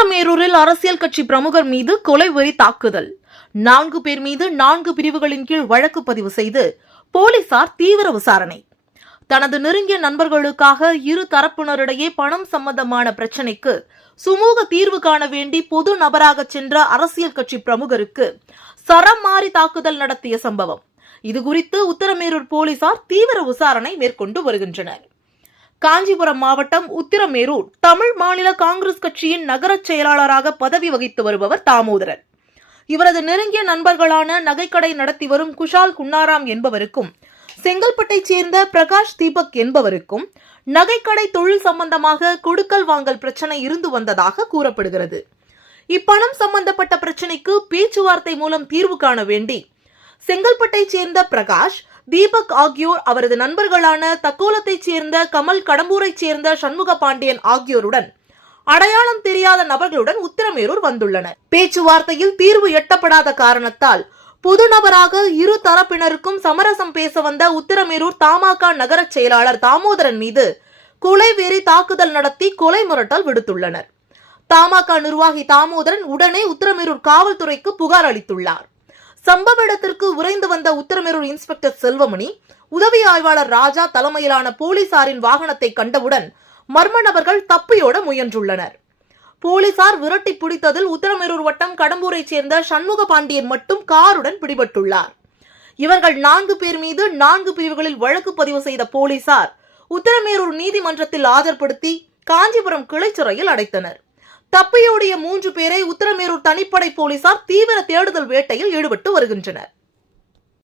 உத்தரமேரூரில் அரசியல் கட்சி பிரமுகர் மீது கொலை வெறி தாக்குதல். 4 பேர் மீது 4 பிரிவுகளின் கீழ் வழக்கு பதிவு செய்து போலீசார் தீவிர விசாரணை. தனது நெருங்கிய நண்பர்களுக்காக இரு தரப்பினரிடையே பணம் சம்பந்தமான பிரச்சினைக்கு சுமூக தீர்வு காண வேண்டி பொது நபராக சென்ற அரசியல் கட்சி பிரமுகருக்கு சரம் மாறி தாக்குதல் நடத்திய சம்பவம். இதுகுறித்து உத்தரமேரூர் போலீசார் தீவிர விசாரணை மேற்கொண்டு வருகின்றனர். காஞ்சிபுரம் மாவட்டம் உத்திரமேரூர் தமிழ் மாநில காங்கிரஸ் கட்சியின் நகர செயலாளராக பதவி வகித்து வருபவர் தாமோதரன். இவரது நெருங்கிய நண்பர்களான நகைக்கடை நடத்தி வரும் குஷால் குன்னாராம் என்பவருக்கும், செங்கல்பட்டைச் சேர்ந்த பிரகாஷ் தீபக் என்பவருக்கும் நகைக்கடை தொழில் சம்பந்தமாக கொடுக்கல் வாங்கல் பிரச்சனை இருந்து வந்ததாக கூறப்படுகிறது. இப்பணம் சம்பந்தப்பட்ட பிரச்சனைக்கு பேச்சுவார்த்தை மூலம் தீர்வு காண வேண்டி செங்கல்பட்டைச் சேர்ந்த பிரகாஷ், தீபக் ஆகியோர் அவரது நண்பர்களான தக்கோலத்தைச் சேர்ந்த கமல், கடம்பூரைச் சேர்ந்த சண்முக பாண்டியன் ஆகியோருடன் அடையாளம் தெரியாத நபர்களுடன் உத்திரமேரூர் வந்துள்ளனர். பேச்சுவார்த்தையில் தீர்வு எட்டப்படாத காரணத்தால் பொது நபராக இரு தரப்பினருக்கும் சமரசம் பேச வந்த உத்திரமேரூர் தமாக நகர செயலாளர் தாமோதரன் மீது கொலை வெறி தாக்குதல் நடத்தி கொலை மிரட்டல் விடுத்துள்ளனர். தமாக நிர்வாகி தாமோதரன் உடனே உத்திரமேரூர் காவல்துறைக்கு புகார் அளித்துள்ளார். சம்பவ இடத்திற்கு விரைந்து வந்த உத்திரமேரூர் இன்ஸ்பெக்டர் செல்வமணி, உதவி ஆய்வாளர் ராஜா தலைமையிலான போலீசாரின் வாகனத்தை கண்டவுடன் மர்ம நபர்கள் தப்பியோட முயன்றுள்ளனர். போலீசார் விரட்டி பிடித்ததில் உத்திரமேரூர் வட்டம் கடம்பூரைச் சேர்ந்த சண்முக பாண்டியன் மட்டும் காருடன் பிடிபட்டுள்ளார். இவர்கள் 4 பேர் மீது 4 பிரிவுகளில் வழக்கு பதிவு செய்த போலீசார் உத்திரமேரூர் நீதிமன்றத்தில் ஆஜர்படுத்தி காஞ்சிபுரம் கிளை சிறையில் அடைத்தனர். தப்பியோடிய 3 பேரை உத்திரமேரூர் தனிப்படை போலீசார் தீவிர தேடுதல் வேட்டையில் ஈடுபட்டு வருகின்றனர்.